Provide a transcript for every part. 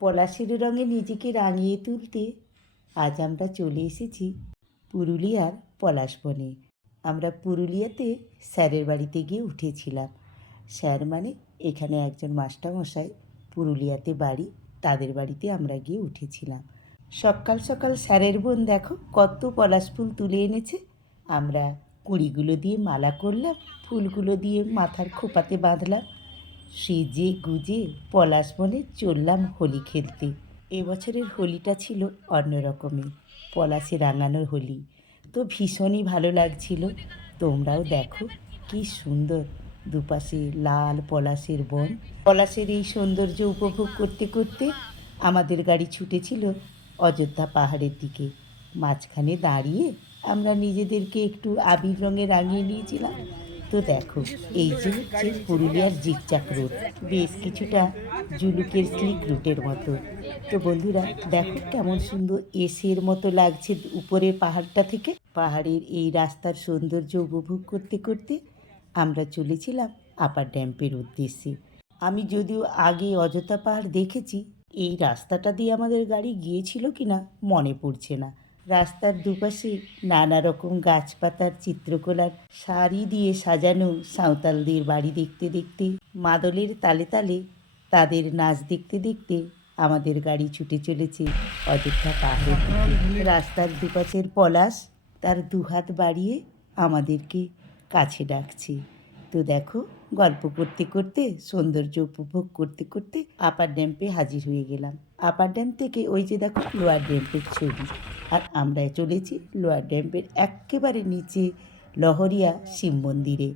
পলাশের রঙে নিজেকে রাঙিয়ে তুলতে আজ আমরা চলে এসেছি পুরুলিয়ার পলাশবনে। আমরা পুরুলিয়াতে স্যারের বাড়িতে গিয়ে উঠেছিলাম। স্যার মানে এখানে একজন মাস্টারমশাই, পুরুলিয়াতে বাড়ি, তাদের বাড়িতে আমরা গিয়ে উঠেছিলাম। সকাল সকাল স্যারের বোন দেখো কত পলাশ ফুল তুলে এনেছে। আমরা কুড়িগুলো দিয়ে মালা করলাম, ফুলগুলো দিয়ে মাথার খোপাতে বাঁধলাম, সেজে গুজে পলাশ বনে চললাম হোলি খেলতে। এবছরের হোলিটা ছিল অন্য রকমের, পলাশে রাঙানোর হোলি, তো ভীষণই ভালো লাগছিল। তোমরাও দেখো কি সুন্দর, দুপাশে লাল পলাশের বন। পলাশের এই সৌন্দর্য উপভোগ করতে করতে আমাদের গাড়ি ছুটেছিল অযোধ্যা পাহাড়ের দিকে। মাঝখানে দাঁড়িয়ে আমরা নিজেদেরকে একটু আবির রঙে রাঙিয়ে নিয়েছিলাম। তো দেখো এই যে হচ্ছে পুরুলিয়ার জিকচাক রোড, বেশ কিছুটা জুলুকের স্লিক রুটের মতো। তো বন্ধুরা দেখো কেমন সুন্দর এসের মতো লাগছে উপরের পাহাড়টা থেকে। পাহাড়ের এই রাস্তার সৌন্দর্য উপভোগ করতে করতে আমরা চলেছিলাম আপার ড্যাম্পের উদ্দেশ্যে। আমি যদিও আগে অযোধ্যা পাহাড় দেখেছি, এই রাস্তাটা দিয়ে আমাদের গাড়ি গিয়েছিল কি না মনে পড়ছে না। রাস্তার দুপাশে নানা রকম গাছপাতার চিত্রকলার শাড়ি দিয়ে সাজানো সাঁওতালদের বাড়ি দেখতে দেখতে, মাদলের তালে তালে তাদের নাচ দেখতে দেখতে আমাদের গাড়ি ছুটে চলেছে অযোধ্যা পাহাড়ের দিকে। রাস্তার দুপাশের পলাশ তার দুহাত বাড়িয়ে আমাদেরকে কাছে ডাকছে। তো দেখো গল্প করতে করতে, সৌন্দর্য উপভোগ করতে করতে আপার ড্যাম্পে হাজির হয়ে গেলাম। আপার ড্যাম থেকে ওই যে দেখো লোয়ার ড্যাম্পের ছবি, আর আমরা চলেছি লোয়ার ড্যাম্পের একেবারে নিচে লহরিয়া শিব মন্দিরে।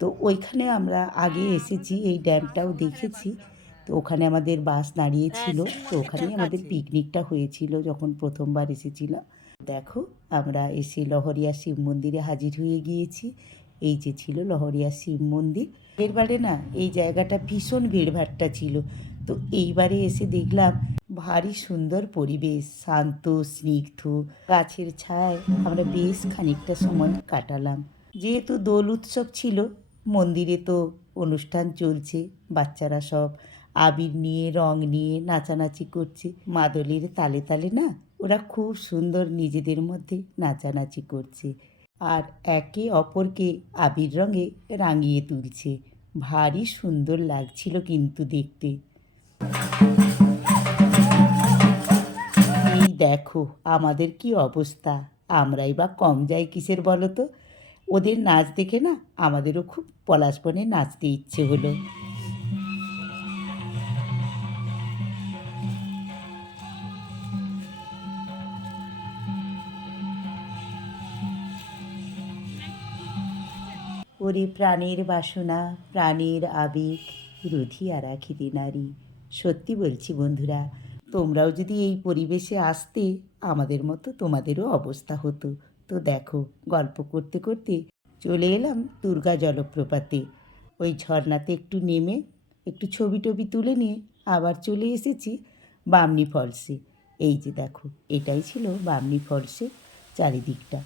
তো ওইখানে আমরা আগে এসেছি, এই ড্যামটাও দেখেছি। তো ওখানে আমাদের বাস দাঁড়িয়েছিল, তো ওখানেই আমাদের পিকনিকটা হয়েছিল যখন প্রথমবার এসেছিলাম। দেখো আমরা এসে লহরিয়া শিব মন্দিরে হাজির হয়ে গিয়েছি। এই যে ছিল লহরিয়া শিব মন্দির। এরবারে না এই জায়গাটা ভীষণ ভিড়ভাট্টা ছিল, তো এইবারে এসে দেখলাম ভারী সুন্দর পরিবেশ, শান্ত স্নিগ্ধ গাছের ছায়ায় আমরা বেশ খানিকটা সময় কাটালাম। যেহেতু দোল উৎসব ছিল, মন্দিরে তো অনুষ্ঠান চলছে, বাচ্চারা সব আবির নিয়ে রং নিয়ে নাচানাচি করছে, মাদলের তালে তালে না ওরা খুব সুন্দর নিজেদের মধ্যে নাচানাচি করছে আর একে অপরকে আবির রঙে রাঙিয়ে তুলছে। ভারী সুন্দর লাগছিল কিন্তু দেখতে। এই দেখো আমাদের কি অবস্থা, আমরাই বা কম যাই কিসের বলো তো। ওদের নাচ দেখে না আমাদেরও খুব পলাশবনে নাচতে ইচ্ছে হলো। ওরে প্রাণের বাসনা প্রাণের আবেগ রুধিয়া রাখিতে নারী। সত্যি বলছি বন্ধুরা, তোমরাও যদি এই পরিবেশে আসতে আমাদের মতো তোমাদেরও অবস্থা হতো। তো দেখো গল্প করতে করতে চলে এলাম দুর্গা জলপ্রপাতে। ওই ঝর্ণাতে একটু নেমে একটু ছবি টবি তুলে নিয়ে আবার চলে এসেছি বামনি ফলসে। এই যে দেখো এটাই ছিল বামনি ফলসের চারিদিকটা।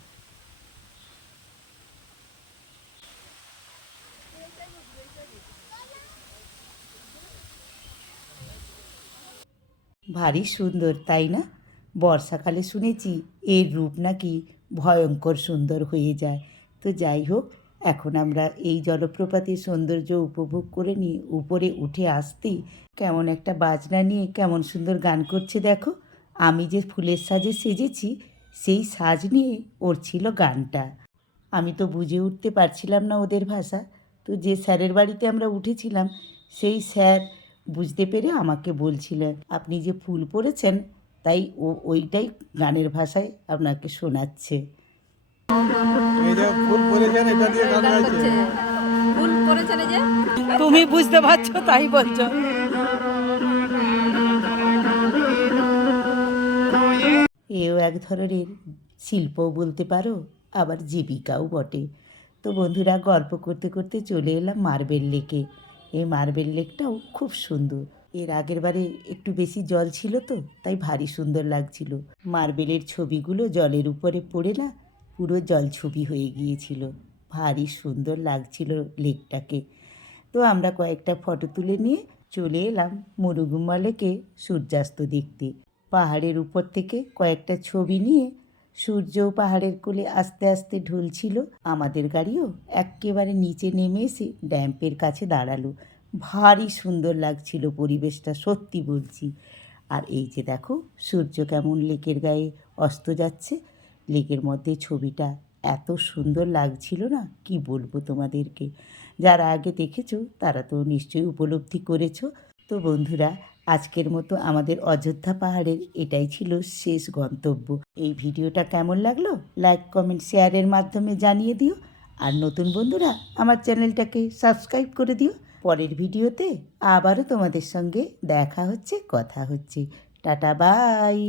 ভারী সুন্দর তাই না? বর্ষাকালে শুনেছি এর রূপ নাকি ভয়ঙ্কর সুন্দর হয়ে যায়। তো যাই হোক, এখন আমরা এই জলপ্রপাতের সৌন্দর্য উপভোগ করে নিয়ে উপরে উঠে আসতেই কেমন একটা বাজনা নিয়ে কেমন সুন্দর গান করছে দেখো। আমি যে ফুলের সাজে সেজেছি সেই সাজ নিয়ে ওর ছিল গানটা। আমি তো বুঝে উঠতে পারছিলাম না ওদের ভাষা। তো যে স্যারের বাড়িতে আমরা উঠেছিলাম সেই স্যার বুঝতে পেরে আমাকে বলছিলেন আপনি যে ফুল পরেছেন তাই ওইটাই গানের ভাষায় আপনাকে শোনাচ্ছে। তুমি বুঝতে পারছো তাই বলছো। এও এক ধরনের শিল্প বলতে পারো, আবার জীবিকাও বটে। তো বন্ধুরা গল্প করতে করতে চলে এলাম মার্বেল লেকে। এই মার্বেল লেকটাও খুব সুন্দর। এর আগের বারে একটু বেশি জল ছিল তো তাই ভারী সুন্দর লাগছিল। মার্বেলের ছবিগুলো জলের উপরে পড়ে না পুরো জল ছবি হয়ে গিয়েছিল, ভারী সুন্দর লাগছিল লেকটাকে। তো আমরা কয়েকটা ফটো তুলে নিয়ে চলে এলাম মুরুগুম্মা লেকে সূর্যাস্ত দেখতে। পাহাড়ের উপর থেকে কয়েকটা ছবি নিয়ে সূর্যও পাহাড়ের কোলে আস্তে আস্তে ঢুলছিল। আমাদের গাড়িও এক্কেবারে নিচে নেমে এসে ড্যাম্পের কাছে দাঁড়ালো। ভারী সুন্দর লাগছিল পরিবেশটা, সত্যি বলছি। আর এই যে দেখো সূর্য কেমন লেকের গায়ে অস্ত যাচ্ছে। লেকের মধ্যে ছবিটা এত সুন্দর লাগছিল না, কি বলবো তোমাদেরকে। যারা আগে দেখেছো তারা তো নিশ্চয়ই উপলব্ধি করেছো। তো বন্ধুরা, আজকের মতো আমাদের অযোধ্যা পাহাড়ের এটাই ছিল শেষ গন্তব্য। এই ভিডিওটা কেমন লাগলো লাইক কমেন্ট শেয়ারের মাধ্যমে জানিয়ে দিও। আর নতুন বন্ধুরা আমার চ্যানেলটাকে সাবস্ক্রাইব করে দিও। পরের ভিডিওতে আবারও তোমাদের সঙ্গে দেখা হচ্ছে, কথা হচ্ছে। Tata bye.